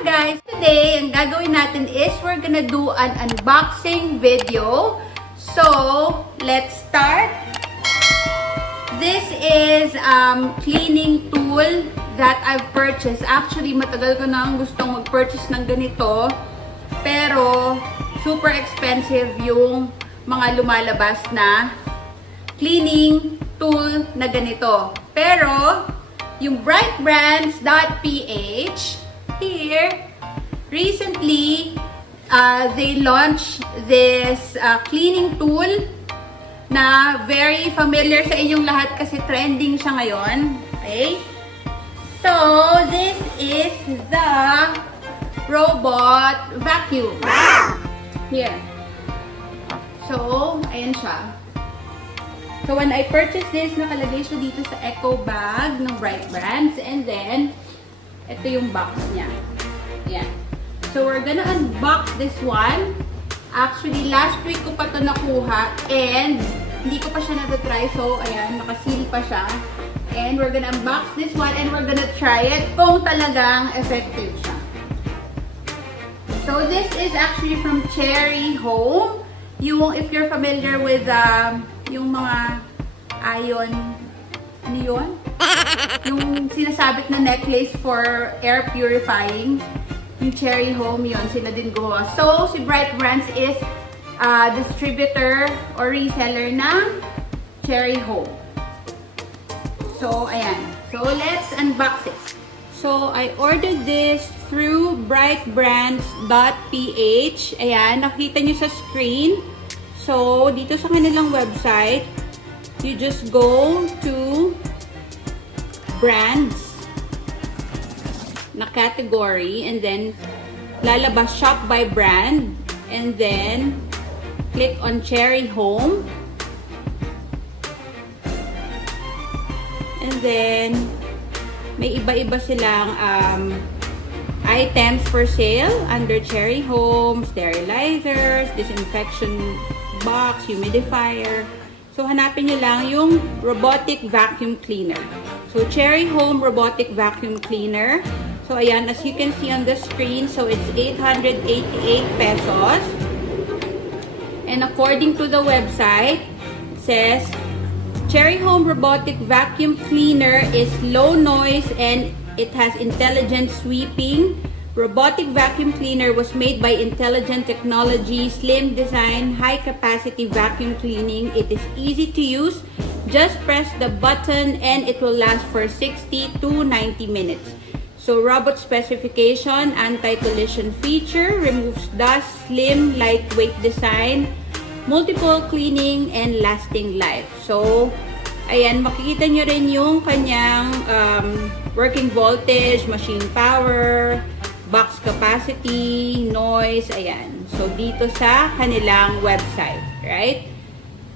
Hi guys! Today, ang gagawin natin is we're gonna do an unboxing video. So, let's start. This is cleaning tool that I've purchased. Actually, matagal ko nang gustong mag-purchase ng ganito. Pero, super expensive yung mga lumalabas na cleaning tool na ganito. Pero, yung brightbrands.ph here, recently, they launched this cleaning tool na very familiar sa inyong lahat kasi trending siya ngayon. Okay? So, this is the robot vacuum. Here. So, ayan siya. So, when I purchased this, nakalagay siya dito sa eco bag ng Bright Brands. And then, ito yung box niya. Ayan. So, we're gonna unbox this one. Actually, last week ko pa ito nakuha. And, hindi ko pa siya natatry. So, ayan, nakaseal pa siya. And, we're gonna unbox this one. And, we're gonna try it kung talagang effective siya. So, this is actually from Cherry Home. Yung, if you're familiar with, yung mga ion, ano yun? Yung sinasabit na necklace for air purifying. Yung Cherry Home yun, sila din gumawa. So, si Bright Brands is distributor or reseller ng Cherry Home. So, ayan. So, let's unbox it. So, I ordered this through brightbrands.ph. Ayan, nakita nyo sa screen. So, dito sa kanilang website, you just go to brands na category and then lalabas shop by brand and then click on Cherry Home and then may iba-iba silang items for sale under Cherry Home, sterilizers, disinfection box, humidifier. So, hanapin nyo lang yung Robotic Vacuum Cleaner. So, Cherry Home Robotic Vacuum Cleaner. So, ayan, as you can see on the screen, so it's 888 pesos. And according to the website, it says, Cherry Home Robotic Vacuum Cleaner is low noise and it has intelligent sweeping. Robotic vacuum cleaner was made by intelligent technology, slim design, high capacity vacuum cleaning. It is easy to use. Just press the button and it will last for 60 to 90 minutes. So, robot specification, anti-collision feature, removes dust, slim, lightweight design, multiple cleaning, and lasting life. So, ayan, makikita nyo rin yung kanyang working voltage, machine power, box capacity, noise, ayan. So, dito sa kanilang website, right?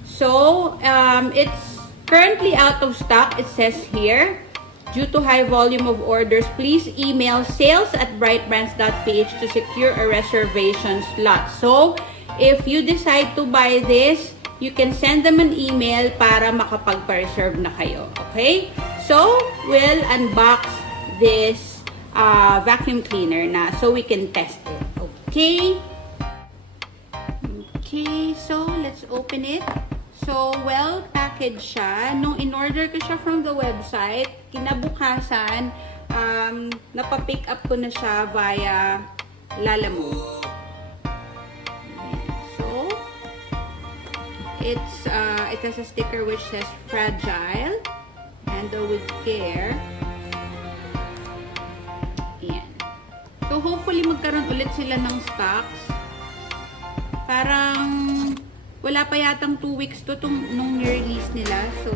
So, it's currently out of stock, it says here. Due to high volume of orders, please email sales@brightbrands.ph to secure a reservation slot. So, if you decide to buy this, you can send them an email para makapagpa-reserve na kayo. Okay? So, we'll unbox this vacuum cleaner na so we can test it. Okay? Okay, so let's open it. So, well packaged siya. Nung in-order ko siya from the website, kinabukasan, napapick up ko na siya via Lalamove. So, it has a sticker which says fragile, handle with care. So, hopefully, magkaroon ulit sila ng stocks. Parang, wala pa yatang 2 weeks to nung release nila. So,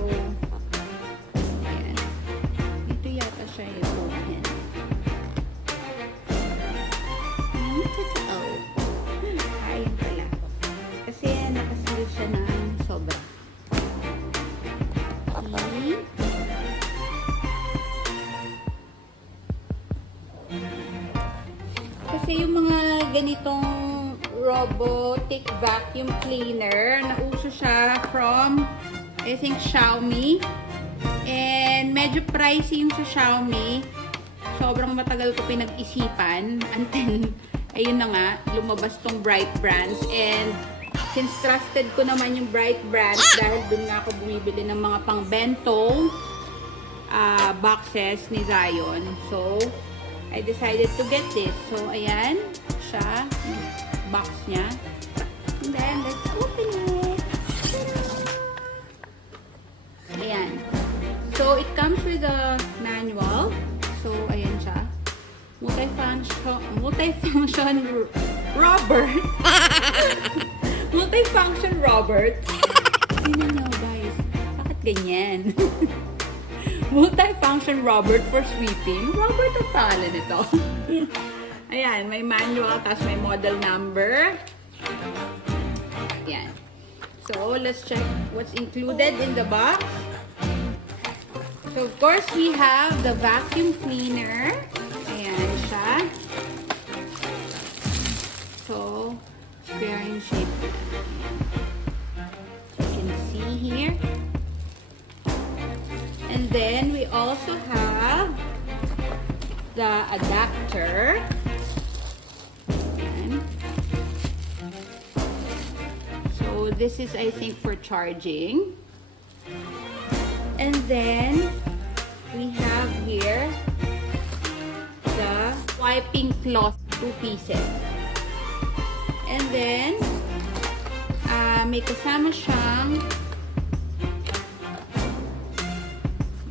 ayan. Ito yata siya yung ayan. Totoo. Ayun pala. Kasi, nakasil siya ng sobra. Okay. Kasi yung mga ganitong robotic vacuum cleaner, nauso siya from, I think, Xiaomi. And medyo pricey yung sa Xiaomi. sobrang matagal ko pinag-isipan until, ayun na nga, lumabas tong Bright Brands. And since trusted ko naman yung Bright Brands dahil dun nga ako bumibili ng mga pang-bento boxes ni Zion. So, I decided to get this. So, ayan siya, yung box niya. And then, let's open it. Ayan. So, it comes with a manual. So, ayan siya. Multifunction Robert. Multifunction Robert. Tingnan nyo, guys. Bakit ganyan? Multifunction Robert for sweeping. Robert ang pangalan nito. Ayan, may manual, tapos may model number. Ayan. So, let's check what's included in the box. So, of course, we have the vacuum cleaner. Ayan siya. So, square in shape. So, you can see here. And then, we also have the adapter. Ayan. So, this is, I think, for charging. And then, we have here the wiping cloth, 2 pieces. And then, may kasama siyang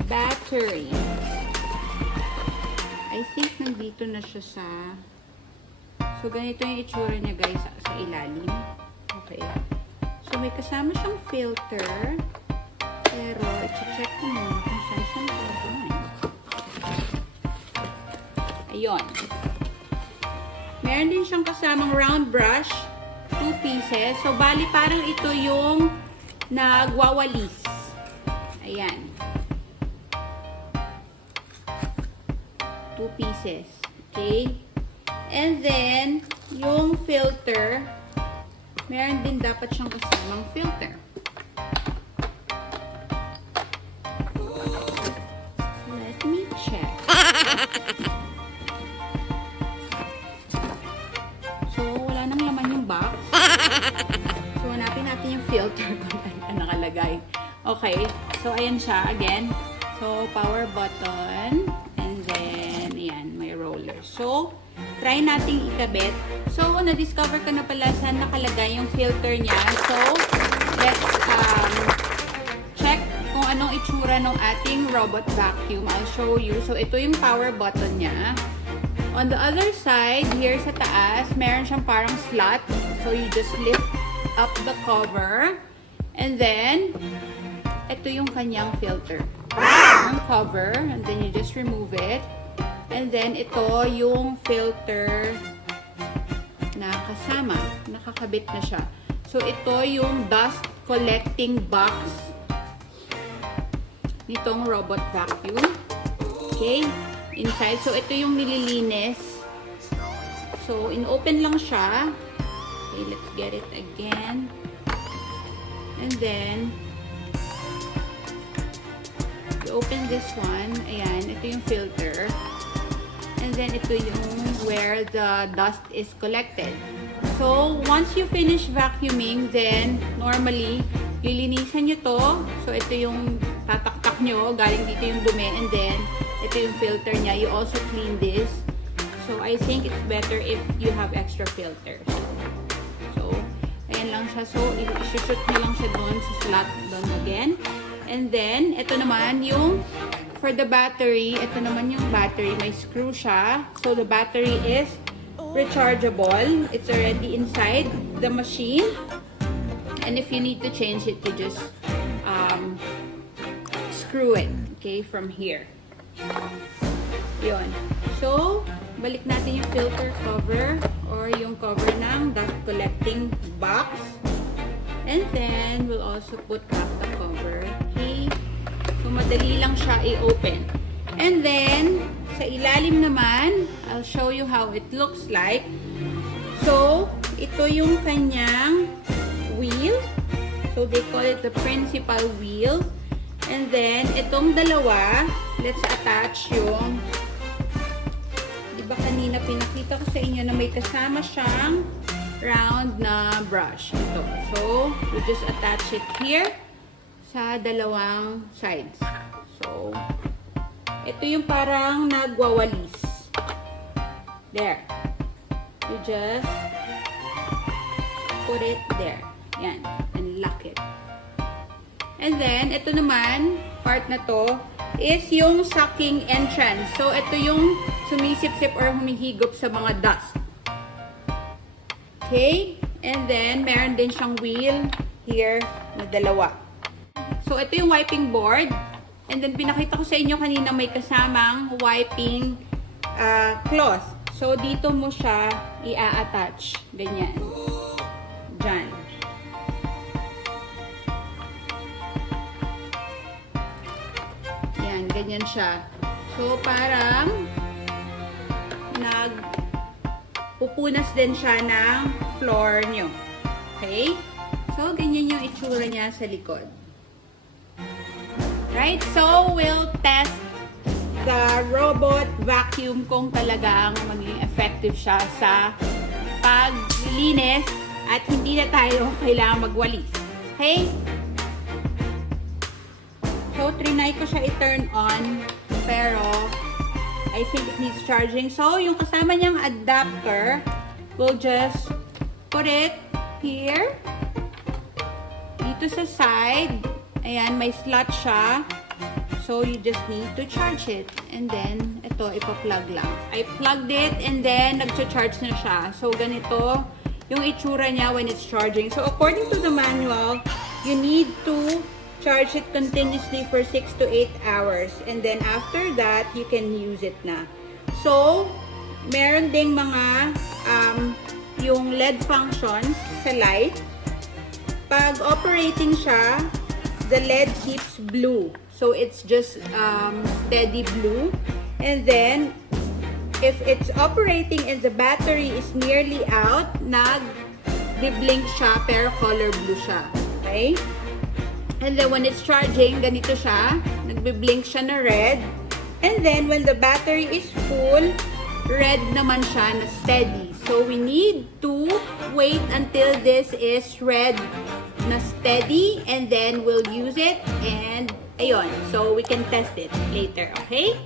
battery. I think nandito na siya sa... So, ganito yung itsura niya, guys, sa ilalim. Okay. So, may kasama siyang filter. Pero, i-check ko muna kung saan siya nakalagay. Ayun. Meron din siyang kasamang round brush, 2 pieces. So, bali parang ito yung nagwawalis. Ayan. 2 pieces. Okay? And then, yung filter, meron din dapat siyang kasamang filter. Let me check. So, wala nang laman yung box. So, hanapin natin yung filter kung ano nakalagay. Okay. So, ayan siya. Again. So, power button. And then, ayan, may roller. So, try nating ikabit. So, na-discover ko na pala saan nakalagay yung filter niya. So, let's check kung anong itsura ng ating robot vacuum. I'll show you. So, ito yung power button niya. On the other side, here sa taas, meron siyang parang slot. So, you just lift up the cover. And then, ito yung kanyang filter. Ang cover. And then, you just remove it. And then, ito yung filter na kasama. Nakakabit na siya. So, ito yung dust collecting box nitong robot vacuum. Okay? Inside. So, ito yung nililinis. So, in-open lang siya. Okay, let's get it again. And then, you open this one. Ayan, ito yung filter. And then, ito yung where the dust is collected. So, once you finish vacuuming, then, normally, lilinisan nyo to. So, ito yung tataktak nyo. Galing dito yung dumi. And then, ito yung filter niya. You also clean this. So, I think it's better if you have extra filters. So, ayan lang siya. So, i-shoot nyo lang siya doon sa slot doon again. And then, ito naman yung for the battery. Ito naman yung battery. May screw siya. So, the battery is rechargeable. It's already inside the machine. And if you need to change it, you just screw it. Okay, from here. Yun. So, balik natin yung filter cover or yung cover ng dust collecting box. And then, we'll also put back the cover. Okay. So, madali lang siya i-open. And then, sa ilalim naman, I'll show you how it looks like. So, ito yung kanyang wheel. So, they call it the principal wheel. And then, itong dalawa, let's attach yung kanina pinakita ko sa inyo na may kasama siyang round na brush. Ito. So, we just attach it here sa dalawang sides. So, ito yung parang nagwawalis. There. You just put it there. Yan. And lock it. And then, ito naman, part na to, is yung sucking entrance. So, ito yung sumisip-sip or humihigop sa mga dust. Okay? And then, meron din siyang wheel here na dalawa. So, ito yung wiping board. And then, pinakita ko sa inyo kanina may kasamang wiping cloth. So, dito mo siya i-attach. Ganyan. Diyan. Yan, ganyan siya. So, parang pupunas din siya ng floor nyo. Okay? So, ganyan yung itsura niya sa likod. Right? So, we'll test the robot vacuum kung talagang maging effective siya sa paglinis at hindi na tayo kailangan magwalis. Okay? So, trinay ko siya i-turn on, pero I think it needs charging. So, yung kasama niyang adapter, we'll just put it here, dito sa side. Ayan, may slot siya. So, you just need to charge it. And then, ito, ipa-plug lang. I plugged it, and then, nag-charge na siya. So, ganito yung itsura niya when it's charging. So, according to the manual, you need to charge it continuously for 6 to 8 hours. And then, after that, you can use it na. So, meron ding mga yung LED functions sa light. Pag operating siya, the LED keeps blue. So, it's just steady blue. And then, if it's operating and the battery is nearly out, nag-blink siya, pero color blue siya. Okay? And then, when it's charging, ganito siya. Nagbe-blink siya na red. And then, when the battery is full, red naman siya na steady. So, we need to wait until this is red na steady. And then, we'll use it. And, ayun. So, we can test it later. Okay?